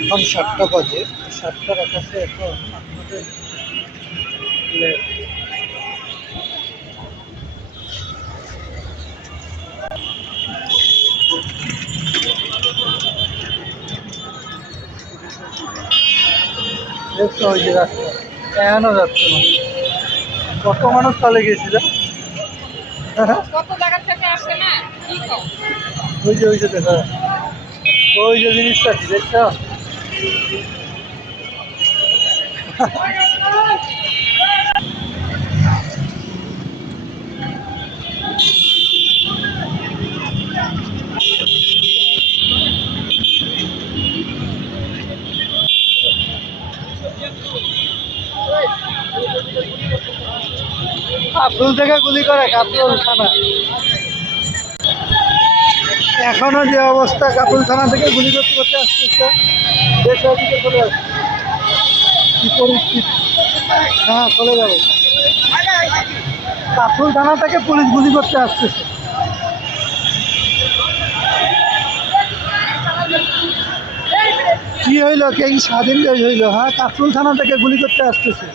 এখন 7টা বাজে, 7টার আকাশে এখন আপনাদের দেখছো ওই যে রাস্তা এখনো যাচ্ছে না। কত মানুষ চলে গেছিল। ওই যে দেখা ওই যে জিনিসটা কি দেখছো। কাপরুল থেকে গুলি করে কাপরুল থানা, এখনো যে অবস্থা কাপরুল থানা থেকে গুলি করতে করতে আসতেছে দেশের দিকে চলে আসছে। কি পরিস্থিতি। হ্যাঁ চলে যাবে। কাপরুল থানা থেকে পুলিশ গুলি করতে আসতেছে। কি হইলো, কে স্বাধীন দেশ হইলো? হ্যাঁ কাপরুল থানা থেকে গুলি করতে আসতেছে।